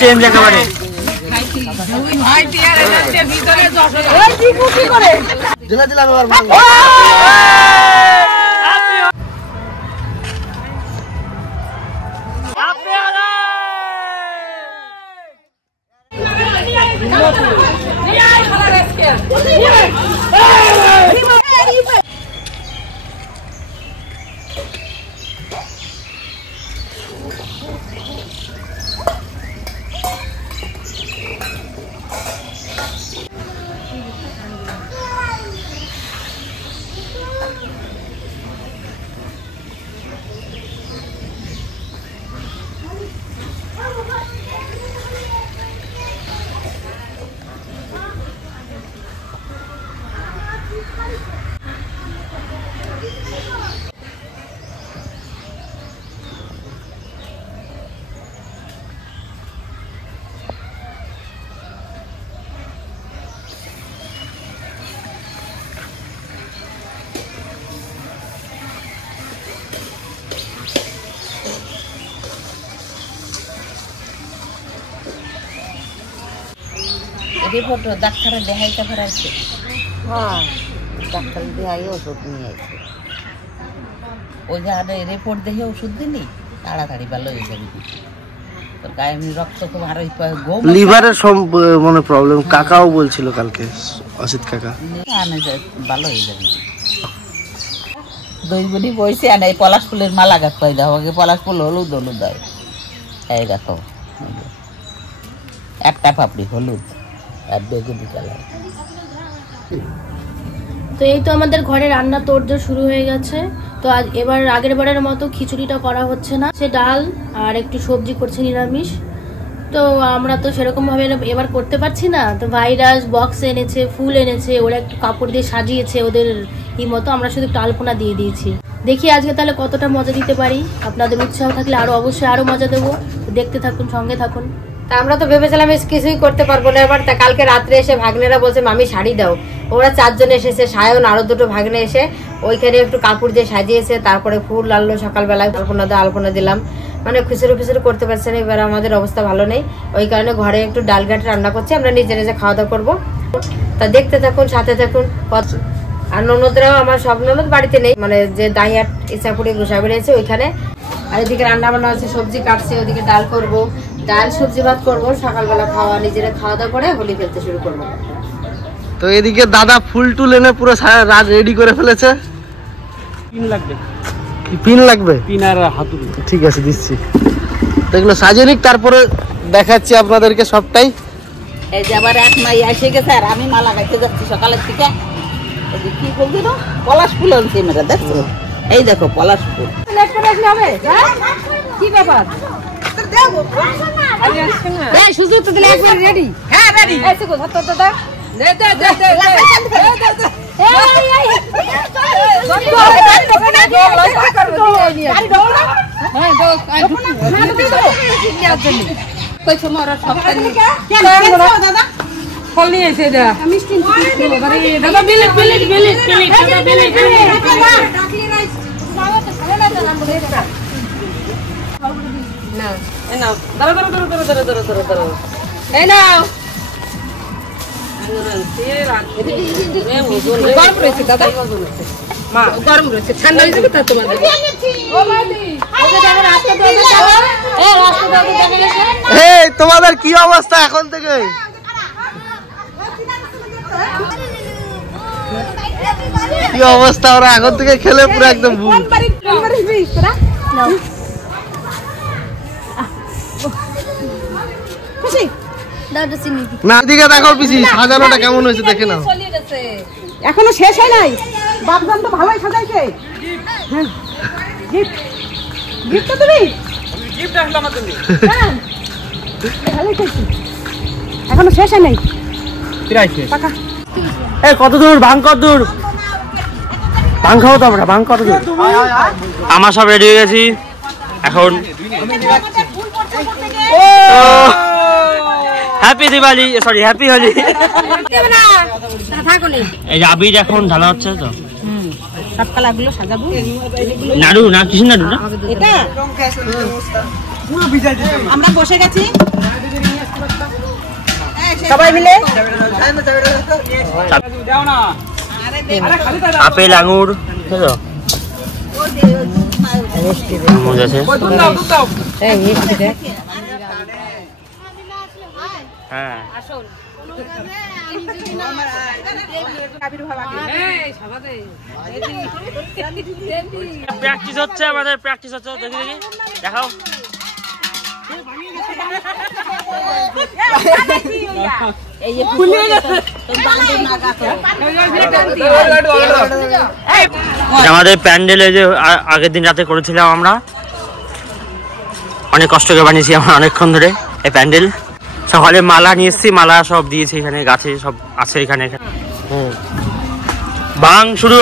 Change একেবারে। Report ডাক্তারে দেখাইতে পারাইছে। হ্যাঁ, ডাক্তার দেখাই ওষুধ নিয়ে আসছে। ওই যে রিপোর্ট দেখে ওষুধ দিলি তাড়াতাড়ি ভালো হয়ে যাবে। তোর গায়ে এমনি রক্ত খুব আরো লিভারের মানে প্রবলেম। কাকাও বলছিল কালকে, অসিত কাকা ভালো হয়ে যাবে। দই বলি বইছে আর এই পলাশ ফুলের মালা গাছ পাই দাও। আগে পলাশ ফুল হলুদ হলুদ হয়। এই দেখো একটা পাপড়ি হলুদ আর বেগুনি কালার। তো এই তো আমাদের ঘরে রান্না তোড়জোড় শুরু হয়ে গেছে। তো আজ এবার আগের বারের মতো খিচুড়িটা করা হচ্ছে না, সে ডাল আর একটু সবজি করছে নিরামিষ। তো আমরা তো সেরকম ভাবে এবার করতে পারছি না। তো ভাইরাস বক্স এনেছে, ফুল এনেছে, ওরা একটু কাপড় দিয়ে সাজিয়েছে ওদের মতো। আমরা শুধু একটু আলপনা দিয়ে দিয়েছি। দেখি আজকে তাহলে কতটা মজা দিতে পারি। আপনাদের উৎসাহ থাকলে আরো অবশ্যই আরো মজা দেবো। দেখতে থাকুন, সঙ্গে থাকুন। তা আমরা তো ভেবেছিলাম কিছুই করতে পারবো না এবার। তা কালকে রাত্রে এসে ভাগ্নেরা বলছে মামি শাড়ি দাও। ওরা 4 জন এসেছে, সায়ন আরো 2টো ভাগ্নে এসে ওইখানে একটু কাপড় দিয়ে সাজিয়েছে। তারপরে ফুল আনলো সকালবেলায়, আলপনা দিলাম। মানে খুচরো খুচরো করতে পারছে না। এবার আমাদের অবস্থা ভালো নেই, ওই কারণে ঘরে একটু ডাল ঘাট রান্না করছি। আমরা নিজে নিজে খাওয়া দাওয়া করবো। তা দেখতে থাকুন, সাথে থাকুন। আর ননদরাও, আমার সব ননদ বাড়িতে নেই, মানে যে দাইহাট ইচ্ছাপুরি গোসাবাড়ি আছে ওইখানে। আর এদিকে রান্না বান্না হচ্ছে, সবজি কাটছে, ওদিকে ডাল করবো, ডাল সবজি ভাত করবো। সকালবেলা খাওয়া, নিজেরা খাওয়া দাওয়া করে হোলি খেলতে শুরু করবো। তো এদিকে দাদা ফুল টুল এনে পুরো রাজ রেডি করে ফেলেছে। পিন লাগবে, পিন লাগবে, পিন আর হাতুড়ি। ঠিক আছে দিচ্ছি। তো এগুলো সাজিয়ে নিক, তারপরে দেখাচ্ছি আপনাদেরকে সবটাই। এই যে আবার এক মাই এসে গেছে আর আমি মালা গাইতে যাচ্ছি সকালের থেকে। কি বলছি না, পলাশ ফুল আনছি মেয়েরা, দেখছো? এই দেখো পলাশ ফুল। কি ব্যাপার? সুযোগ তো দিলে একবার রেডি। হ্যাঁ রেডি। এসে গো ধর ধর ধর। দে দে দে দে। ফল নিয়ে এসে দা। মিষ্টি দাদা বিলিট বিলিট বিলিট বিলিট দাদা বিলিট বিলিট। না নাও দাঁড়া দাঁড়া দাঁড়া দাঁড়া দাঁড়া দাঁড়া দাঁড়া দাঁড়া। এই নাও। গরম রয়েছে দাদা, মা গরম রয়েছে, ঠান্ডা হয়ে যাবে তো তোমাদের। এই তোমাদের কি অবস্থা এখন থেকে? কি অবস্থা, ওরা এখন থেকে খেলে পুরো একদম ভুল। না এদিকে দেখো পিসি, সাজানোটা কেমন হয়েছে দেখে নাও। এখনো শেষ হয় নাই, বাপজান তো ভালোই সাজাইছে। গিফট গিফট তো তুমি গিফট আসলো আমার জন্য। হ্যাঁ ভালোই কইছি, এখনো শেষ হয় নাই। ফিরাইছে পাকা। এই কত দূর ভাঙ, কত দূর ভাঙ খাও তো আমরা, ভাঙ কত দূর? আমার সব রেডি হয়ে গেছি এখন। Happy Diwali, sorry happy Holi. এই যে আবির এখন ঢালা হচ্ছে তো। সব কালারগুলো সাজাবো। নাড়ু না, কিছু নাড়ু না, এটা আমরা বসে গেছি। সবাই মিলে আপেল আঙুর প্র্যাকটিস হচ্ছে আমাদের, প্র্যাকটিস হচ্ছে, দেখি দেখি দেখাও। আমাদের প্যান্ডেলে যে আগের দিন রাতে করেছিলাম আমরা, অনেক কষ্ট করে বানিয়েছি আমরা অনেকক্ষণ ধরে এই প্যান্ডেল। সকালে মালা নিয়ে এসেছি, মালা সব দিয়েছি এখানে, গাছে সব আছে এখানে। বাং শুরু।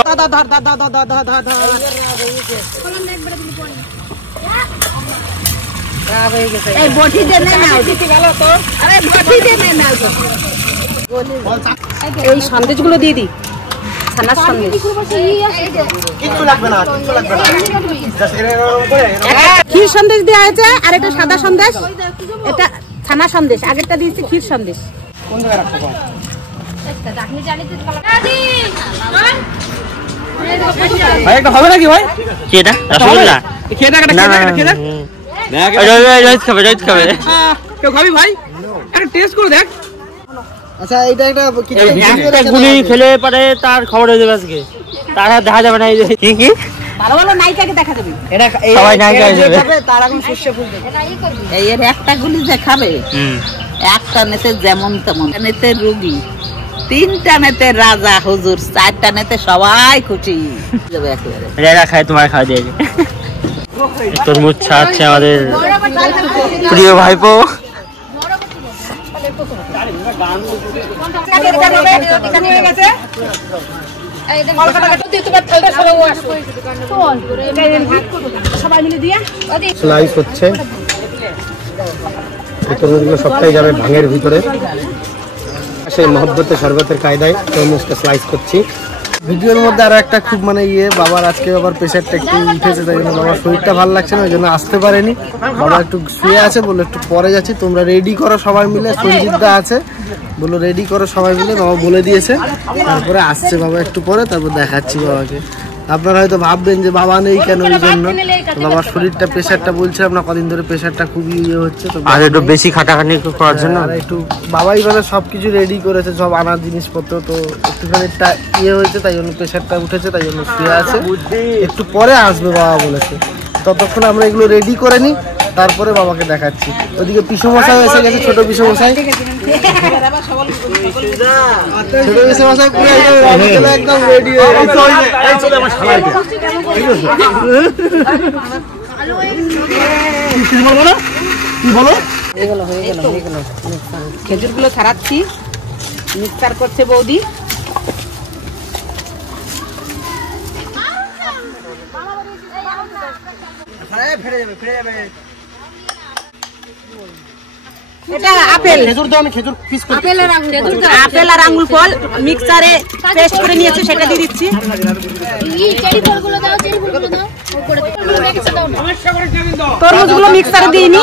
এই সন্দেশ গুলো দিয়ে দিই, ছানার সন্দেশ। ক্ষীর সন্দেশ দেওয়া হয়েছে, আর এটা সাদা সন্দেশ, এটা ছানা সন্দেশ। আগেরটা দিয়েছি ক্ষীর সন্দেশ। হবে নাকি ভাই? কি এটা? রসগোল্লা? আচ্ছা এটা একটা গুলি খেলে পরে তার খবর হয়ে যাবে আজকে, তার আর দেখা যাবে না। কি কি ভালো ভালো নায়িকাকে দেখা যাবে, সবাই নায়িকা হয়ে যাবে। তার এখন শস্য ফুল এর একটা গুলি যে খাবে, একটা নেতে যেমন তেমন, নেতে রুগী, তিনটা নেতে রাজা হুজুর, চারটা নেতে সবাই খুশি যাবে একেবারে। রেরা খায়, তোমার খাওয়া দিয়ে তরমুজ ছাড়ছে আমাদের প্রিয় ভাইপো। স্লাইস হচ্ছে, তরমুজগুলো সবটাই যাবে ভাঙের ভিতরে। সেই মহব্বতে শরবতের কায়দায় তরমুজটা স্লাইস করছি। ভিডিওর মধ্যে আরো একটা খুব মানে বাবার আজকে বাবার প্রেশারটা একটু উঠেছে, তাই জন্য বাবার শরীরটা ভালো লাগছে না, ওই জন্য আসতে পারেনি। বাবা একটু শুয়ে আছে, বললো একটু পরে যাচ্ছি, তোমরা রেডি করো সবাই মিলে। সঞ্জিতদা আছে, বললো রেডি করো সবাই মিলে, বাবা বলে দিয়েছে। তারপরে আসছে বাবা একটু পরে, তারপর দেখাচ্ছি বাবাকে। আপনারা হয়তো ভাববেন যে বাবা নেই কেন, এই জন্য বাবার শরীরটা প্রেশারটা বলছে আপনার কদিন ধরে প্রেশারটা খুবই হচ্ছে, তো আর একটু বেশি খাটাখাটি করার জন্য একটু বাবাই মানে সবকিছু রেডি করেছে, সব আনার জিনিসপত্র, তো একটুখানি হয়েছে, তাই জন্য প্রেশারটা উঠেছে, তাই জন্য শুয়ে আছে। একটু পরে আসবে বাবা বলেছে, ততক্ষণ আমরা এগুলো রেডি করে নিই, তারপরে বাবাকে দেখাচ্ছি। ওদিকে পিসমশাই এসে গেছে, ছোট পিসমশাই। ছোট পিসমশাই পুরো একদম রেডি হয়ে গেছে। খেজুর গুলো ছাড়াচ্ছি, মিক্সার করছে বৌদি। এটা আপেল, আপেল আর আঙ্গুর ফল মিক্সারে পেস্ট করে নিয়েছে, সেটা দিয়ে দিচ্ছি। তরমুজগুলো মিক্সারে দিয়ে নি।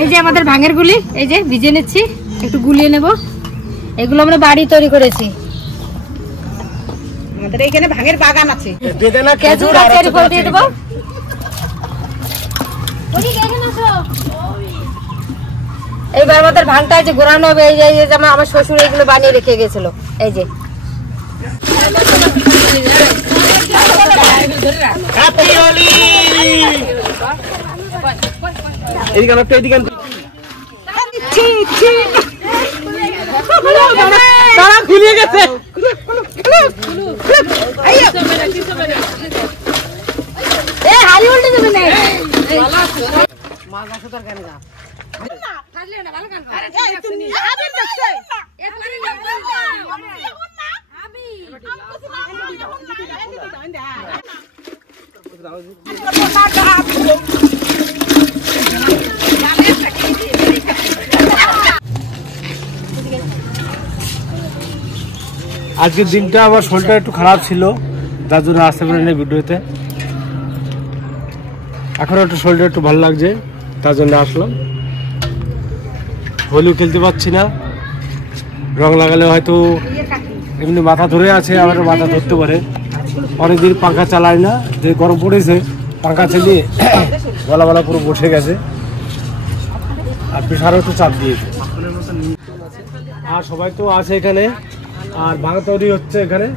এই যে আমাদের ভাঙের গুলি, এই যে ভিজে নিচ্ছি, একটু গুলিয়ে নেব। এগুলো আমরা বাড়ি তৈরি করেছি, আমাদের এখানে ভাঙের বাগান আছে। খেজুর আছে, দিয়ে দেবো। এইবার আমাদের ভাঙটা যে ঘোরানো হবে, এই যে আমার শ্বশুর এগুলো বানিয়ে রেখে গেছিল, এই যে খুলিয়ে গেছে। হাড়ি উল্টে দেবে না। আজকের দিনটা আমার শরীরটা একটু খারাপ ছিল, তার জন্য আসতে পারিনি ভিডিওতে। এখন একটু শরীরটা একটু ভালো লাগছে, তার জন্য আসলাম। হোলি খেলতে পারছি না, রং লাগালে হয়তো এমনি মাথা ধরে আছে, আবার মাথা ধরতে পারে। অনেকদিন পাখা চালাই না, যে গরম পড়েছে পাখা চালিয়ে গলা পুরো বসে গেছে, আর প্রেশারও একটু চাপ দিয়েছে। আর সবাই তো আছে এখানে, আর ভাঙা তৈরি হচ্ছে এখানে।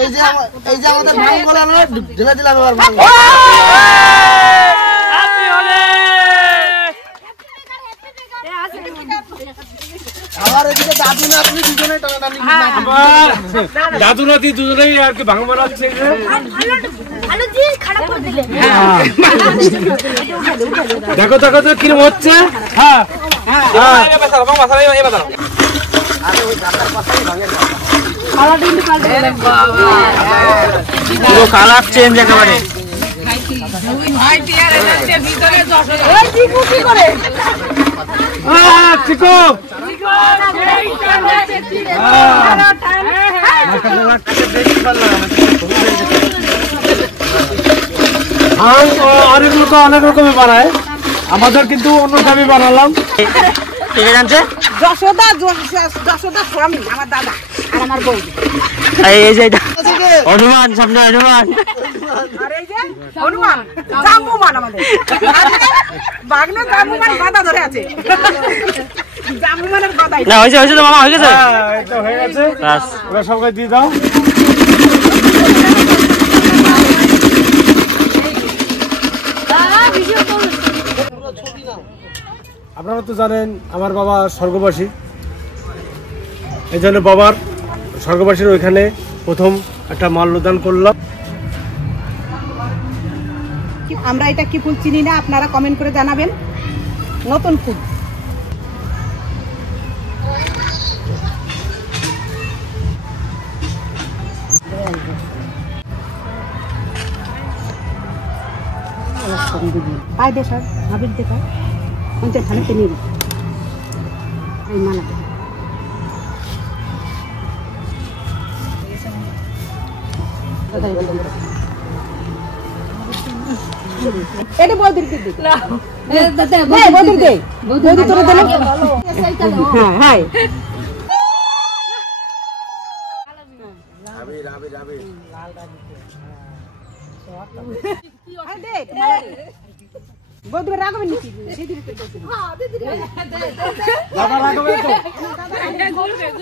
এই যে আমাদের ভাঙ বলে আমরা ঢেলে দিলাম এবার ভাঙ। আবার এদিকে দাদু না আপনি দুজনে টানাটানি দাদু নাতি দুজনেই আর কি ভাঙ বানাচ্ছে। দেখো দেখো তো কিরম হচ্ছে। হ্যাঁ কালার চেঞ্জ একেবারে। অনেক লোক অনেক রকমের বানায়, আমাদের কিন্তু অন্য দাবি বানালাম। জানছে আমার দাদা আর আমার বউ। এই যে হনুমান, সামনে হনুমান, হনুমান জাম্বুমান, আমাদের বাগনে জাম্বুমান গাদা ধরে আছে। জাম্বুমানের গাদাই না হয়েছে হয়েছে তো মামা, হয়ে গেছে, এটা হয়ে গেছে। ওরা সবাই দিয়ে দাও। আপনারা তো জানেন আমার বাবা স্বর্গবাসী, এই জন্য বাবার স্বর্গবাসীর ওইখানে প্রথম একটা মাল্যদান করলাম। আমরা এটা কি ফুল চিনি না, আপনারা কমেন্ট করে জানাবেন। নতুন ফুল পাই দে স্যার, ভাবির দেখা কোনটা খানে কিনি এই মালা এটা বৌদির দিদি না দাদা বৌদির দে, বৌদি তোরে দিলে। হ্যাঁ হ্যাঁ বৌদি রাখবেন নাকি? দাদা রাখবে তো,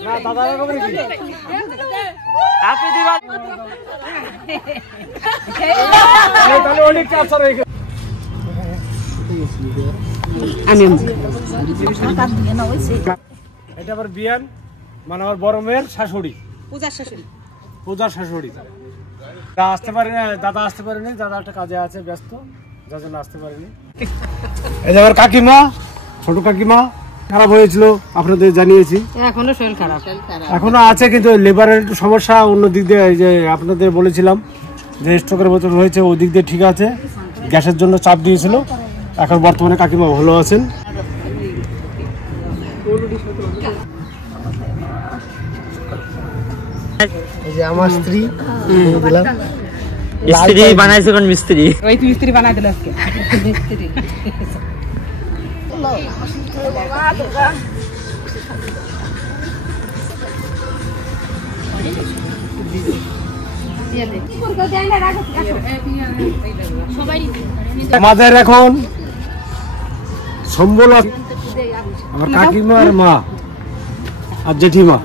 না দাদা রাখবে নাকি? হ্যাপি দিওয়ালি। তাহলে অনেক কাজ আছে। এটা আবার বিয়ান, মানে আমার বড় মেয়ের শাশুড়ি, পূজার শাশুড়ি। আসতে পারেনি, দাদা আসতে পারেনি, দাদা একটা কাজে আছে ব্যস্ত, যার জন্য আসতে পারেনি। এই যে আমার কাকিমা, ছোট কাকিমা খারাপ হয়েছিল, আপনাদের জানিয়েছি। এখনো শরীর খারাপ, এখনো আছে, কিন্তু লেবারের একটু সমস্যা অন্য দিক দিয়ে। এই যে আপনাদের বলেছিলাম যে স্ট্রোকের বছর হয়েছে, ওই দিক দিয়ে ঠিক আছে, গ্যাসের জন্য চাপ দিয়েছিল। এখন বর্তমানে কাকিমা ভালো আছেন। এই যে আমার স্ত্রী, স্ত্রী বানাইছে কোন মিস্ত্রি? ওই তুই স্ত্রী বানাই দিল আজকে মিস্ত্রি। আমাদের এখন সম্বল আছে, আমার কাকিমা আর মা আর জেঠিমা,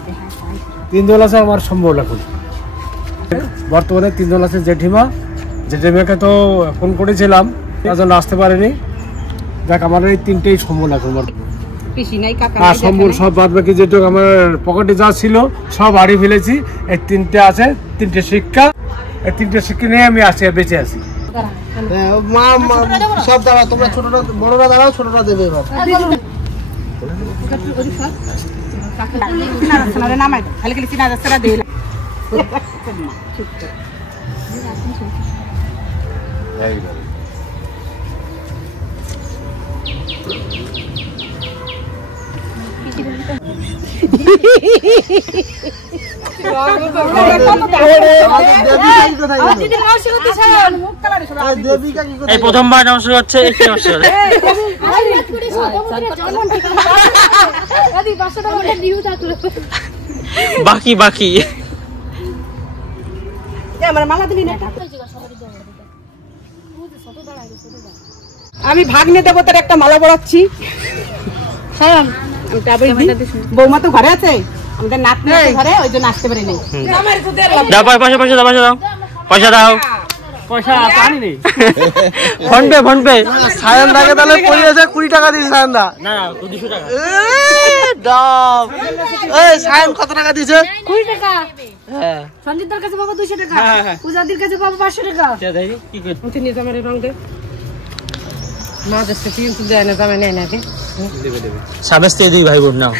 তিনজন আছে আমার সম্বল। এখন বর্তমানে তিনজন আছে। জেঠিমাকে তো ফোন করেছিলাম, তার জন্য আসতে পারেনি। দেখ আমার এই তিনটেই সম্বল এখন। আর সম্বল সব বাদ বাকি যেটুকু আমার পকেটে যা ছিল সব হারিয়ে ফেলেছি। এই তিনটে আছে, তিনটে শিক্ষা, এই তিনটে শিক্ষা নিয়ে আমি আসি, বেঁচে আছি। মা সব দাঁড়াও, তোমরা ছোটরা বড়রা দাঁড়াও, ছোটরা দেবে এবার। নামাই খালি খালি চিনা যাচ্ছে না দিলে প্রথমবার নমস্কার হচ্ছে, বাকি বাকি আমি ভাগ্নে দেবতার একটা মালা পরাচ্ছি। বৌমা তো ঘরে আছে, আমাদের নাতনি আছে ঘরে, ওই জন্য আসতে পারিনি। দাও পয়সা পয়সা দাও, পয়সা দাও, পয়সা দাও, পয়সা আনি নেই। Phone pay, phone pay. Sayan দাকে তাহলে পড়িয়েছে 20 টাকা দিয়েছে সায়ন দা। না 200 টাকা। ডাব। এই সায়ন কত টাকা দিয়েছে? 20 টাকা। হ্যাঁ। সঞ্জিতার কাছে বাবা 200 টাকা। পূজাদির কাছে বাবা 500 টাকা। কি করছিস? তিনি জামাই রং দে মা দেশে কিন্তু দেয় না, জামাই নেয় না কে সাবেস্তে দুই ভাই বোন নাও।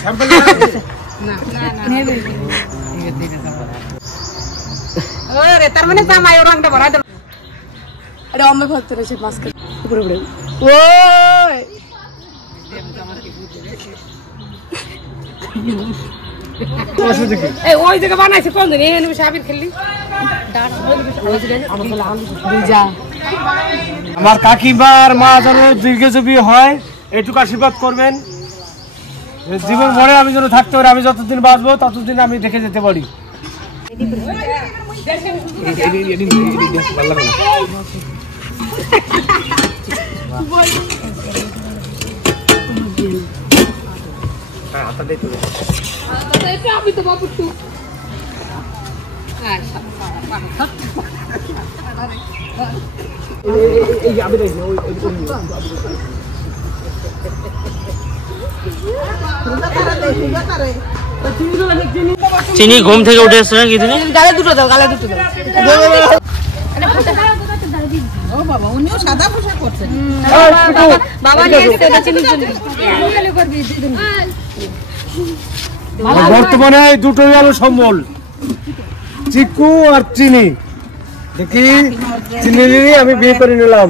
ওরে তার মানে জামাই ওর রংটা ভরা দাও। আরে অম্মে ভক্ত রয়েছে মাস্ক উপরে উপরে। ওই এই ওই জায়গা বানাইছে কোন দিন? এই সাবির খেললি আমার কাকিমার মা যেন দীর্ঘজীবী হয়, এইটুকু আশীর্বাদ করবেন। জীবন ভরে আমি যেন থাকতে পারি, আমি যতদিন বাঁচবো ততদিন আমি দেখে যেতে পারি। চিনি ঘুম থেকে উঠে এসছে নাকি? তুমি গালে দুটো দাও, গালে দুটো দাও। বর্তমানে দুটোই আলো সম্বল, চিকু আর চিনি। দেখি চিনি নিয়ে আমি বিয়ে করে নিলাম।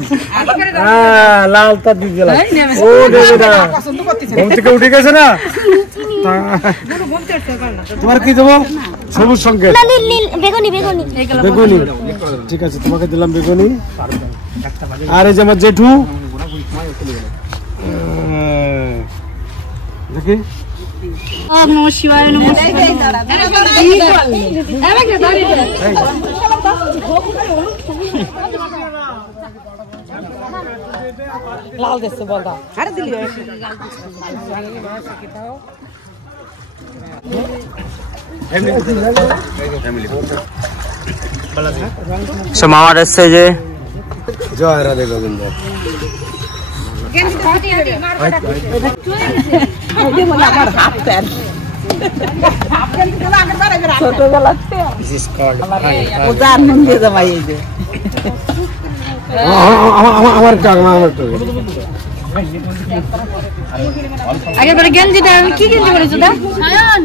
হ্যাঁ, লাল তার দিয়ে দিলাম। ও দেবে না, ঘুম থেকে উঠে গেছে না। তোমার কি দেবো? সবুজ সংকেত, বেগুনি। ঠিক আছে, তোমাকে দিলাম বেগুনি। আর এই যে আমার জেঠু, দেখি লাল দেশে বল দাও। আরে দিলি মামার এসছে যে জয় রাধে গোবিন্দ। আগে করে গেঞ্জিটা কি গেঞ্জি করেছো দা? সায়ন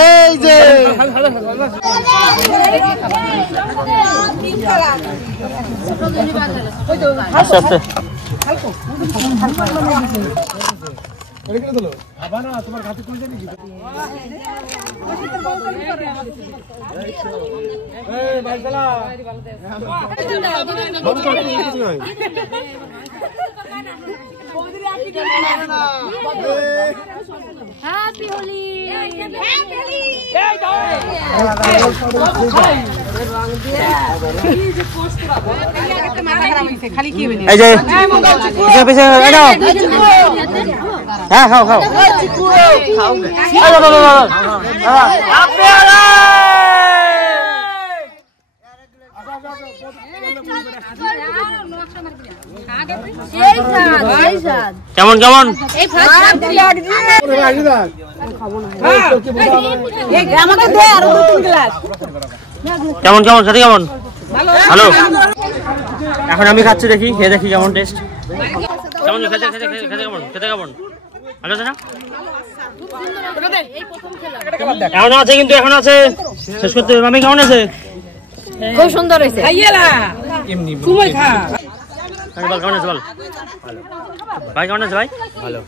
এই যে আস্তে আস্তে হ্যাপি হোলি। এই যে হ্যাঁ খাও খাও কেমন কেমন কেমন কেমন খেতে কেমন? ভালো। এখন আমি খাচ্ছি, দেখি খেয়ে দেখি কেমন টেস্ট। কেমন খেতে খেতে খেতে কেমন? খেতে কেমন? ভালো আছে না? এখনো আছে কিন্তু এখনো আছে, শেষ করতে হবে। মামি কেমন আছে? খুব সুন্দর হয়েছে। বল কেমন আছে বল। ভাই কেমন আছে ভাই? ভালো।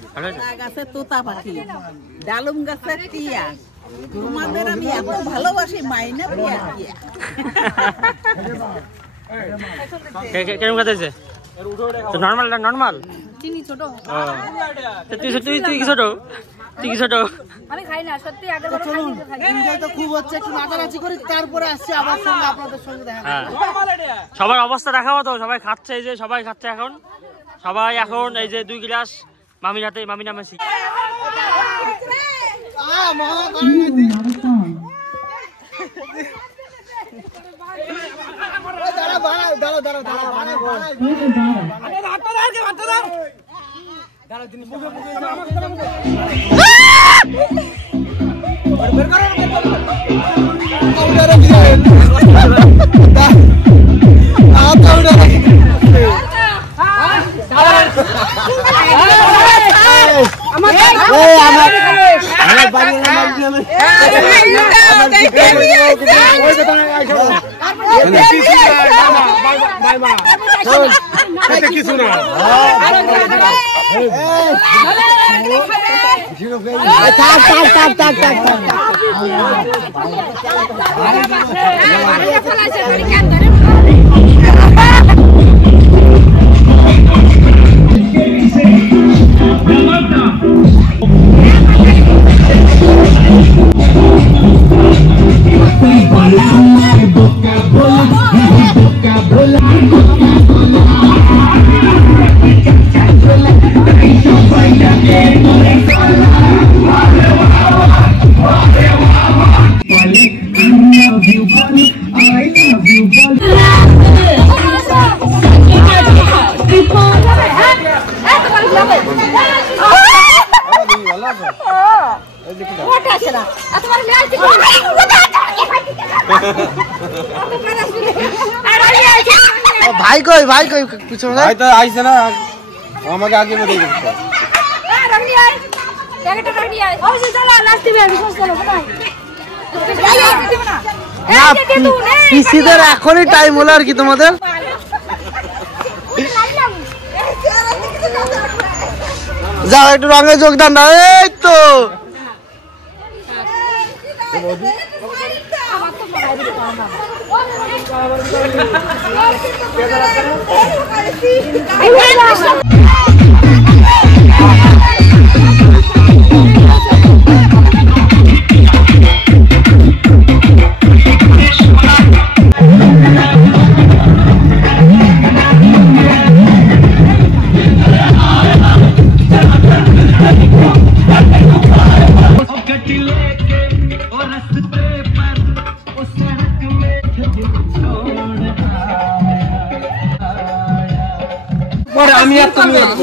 গাছে তোতা পাখি, ডালুম গাছে টিয়া, তোমাদের আমি এত ভালোবাসি মাইনা পিয়া পিয়া। কেমন কাছে? নর্মাল না নর্মাল? চিনি ছোট। তুই কি ছোট? তুই কি ছোট? আমি খাই না সত্যি, আগের বার এনজয় তো খুব হচ্ছে, একটু নাচানাচি করি, তারপরে আসছি আবার সঙ্গে আপনাদের সঙ্গে দেখা। সবার অবস্থা দেখাবো তো, সবাই খাচ্ছে, এই যে সবাই খাচ্ছে এখন, সবাই এখন এই যে 2 গ্লাস মামির হাতে, মামি নামে ভাই কই, ভাই কই পিছনে? ভাই তো আইছে না, আমাকে আগে মধ্যে দেখতে। পিসিদের এখনই টাইম হলো আর কি তোমাদের। যাও একটু রঙে যোগদান দাও। এই তো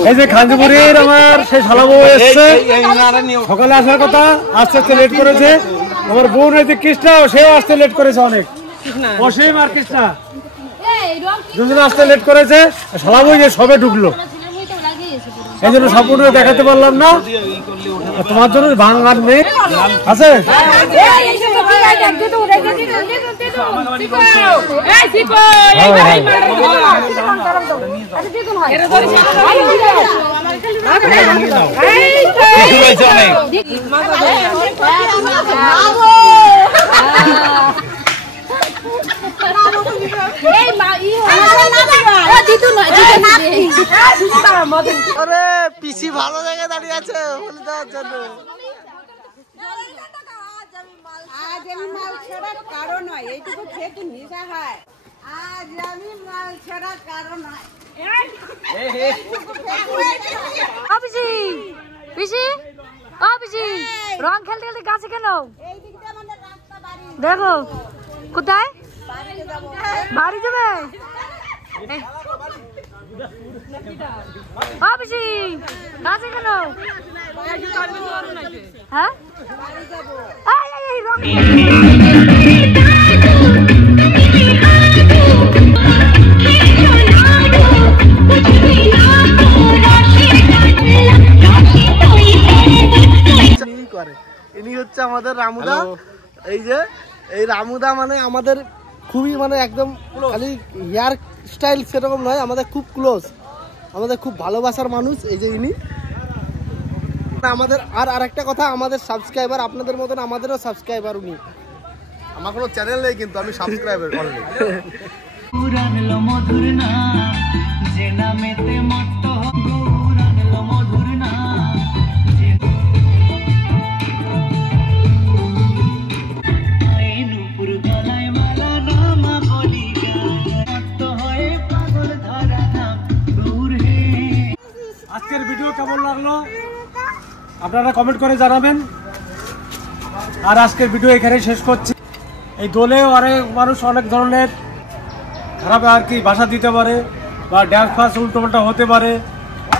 এই যে খাঞ্জিপুরের আমার সেই শালাবু এসছে, সকালে আসার কথা, আস্তে আস্তে লেট করেছে। আমার বোন হয়েছে কৃষ্ণা, সেও আসতে লেট করেছে অনেক। অসীম আর কৃষ্ণা দুজনে আসতে লেট করেছে। শালাবু যে সবে ঢুকলো, এই জন্য সম্পূর্ণ দেখাতে পারলাম না। তোমার জন্য ভাঙার নেই আছে। আরে পিসি ভালো জায়গায় দাঁড়িয়ে আছে বলে দেওয়ার জন্য। আজ আমি মাল ছাড়া কারো নয়, এইটুকু খেতে নেশা হয়। আজ আমি মাল ছাড়া কারো নয়। পিসি পিসি ও পিসি, রং খেলতে খেলতে গাছে কেন? দেখো কোথায় বাড়ি যাবে। ও পিসি গাছে কেন? হ্যাঁ রং আমাদের রামুদা। এই যে এই রামুদা মানে আমাদের খুবই মানে একদম খালি হেয়ার স্টাইল সেরকম নয়, আমাদের খুব ক্লোজ, আমাদের খুব ভালোবাসার মানুষ। এই যে ইনি আমাদের। আর আরেকটা কথা, আমাদের সাবস্ক্রাইবার আপনাদের মতন আমাদেরও সাবস্ক্রাইবার উনি। আমার কোনো চ্যানেল নেই কিন্তু আমি সাবস্ক্রাইবার অনলি। আজকের ভিডিও কেমন লাগলো আপনারা কমেন্ট করে জানাবেন। আর আজকের ভিডিও এখানে শেষ করছি। এই দোলে অনেক মানুষ অনেক ধরনের খারাপ আর কি ভাষা দিতে পারে, বা ড্যান্স ফান্স উল্টোপাল্টা হতে পারে,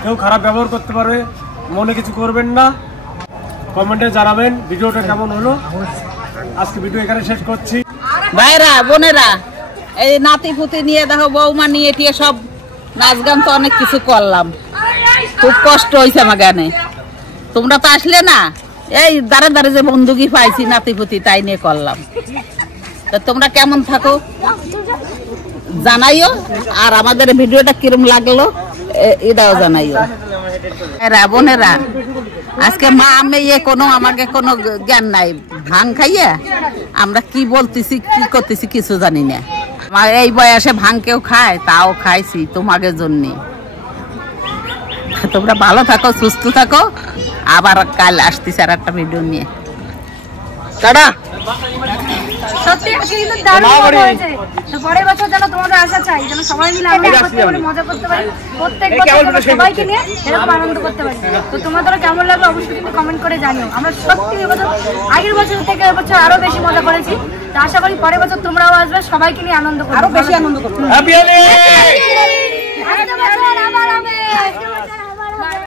কেউ খারাপ ব্যবহার করতে পারে, মনে কিছু করবেন না, কমেন্টে জানাবেন ভিডিওটা কেমন হলো। আজকে ভিডিও এখানে শেষ করছি। ভাইরা বোনেরা, এই নাতি পুতি নিয়ে দেখো, বৌমা নিয়ে টিয়ে সব নাচ গান তো অনেক কিছু করলাম, খুব কষ্ট হয়েছে আমার গানে। তোমরা তো আসলে না, এই দাঁড়ে দাঁড়ে যে বন্দুকি পাইছি নাতি পুতি তাই নিয়ে করলাম। তো তোমরা কেমন থাকো জানাইও, আর আমাদের ভিডিওটা কিরম লাগলো এটাও জানাইও। বোনেরা, আজকে মা মেয়ে কোনো আমাকে কোনো জ্ঞান নাই, ভাং খাইয়া আমরা কি বলতেছি কি করতেছি কিছু জানি না। আমার এই বয়সে ভাং কেউ খায়, তাও খাইছি তোমাদের জন্য। তোমরা ভালো থাকো, সুস্থ থাকো, আবার কাল আসতেছি আর একটা ভিডিও নিয়ে। টাটা। সত্যি আজকে কিন্তু দারুণ মজা হয়েছে। তো পরের বছর যেন তোমাদের আসা চাই, যেন সবাই মিলে আমরা একসাথে করে মজা করতে পারি, প্রত্যেক বছর সবাইকে নিয়ে এরকম আনন্দ করতে পারি। তো তোমাদের কেমন লাগলো অবশ্যই কিন্তু কমেন্ট করে জানিও। আমরা সত্যি এবছর আগের বছর থেকে এবছর আরো বেশি মজা করেছি। তো আশা করি পরের বছর তোমরাও আসবে, সবাইকে নিয়ে আনন্দ করবে, আরো বেশি আনন্দ করবে।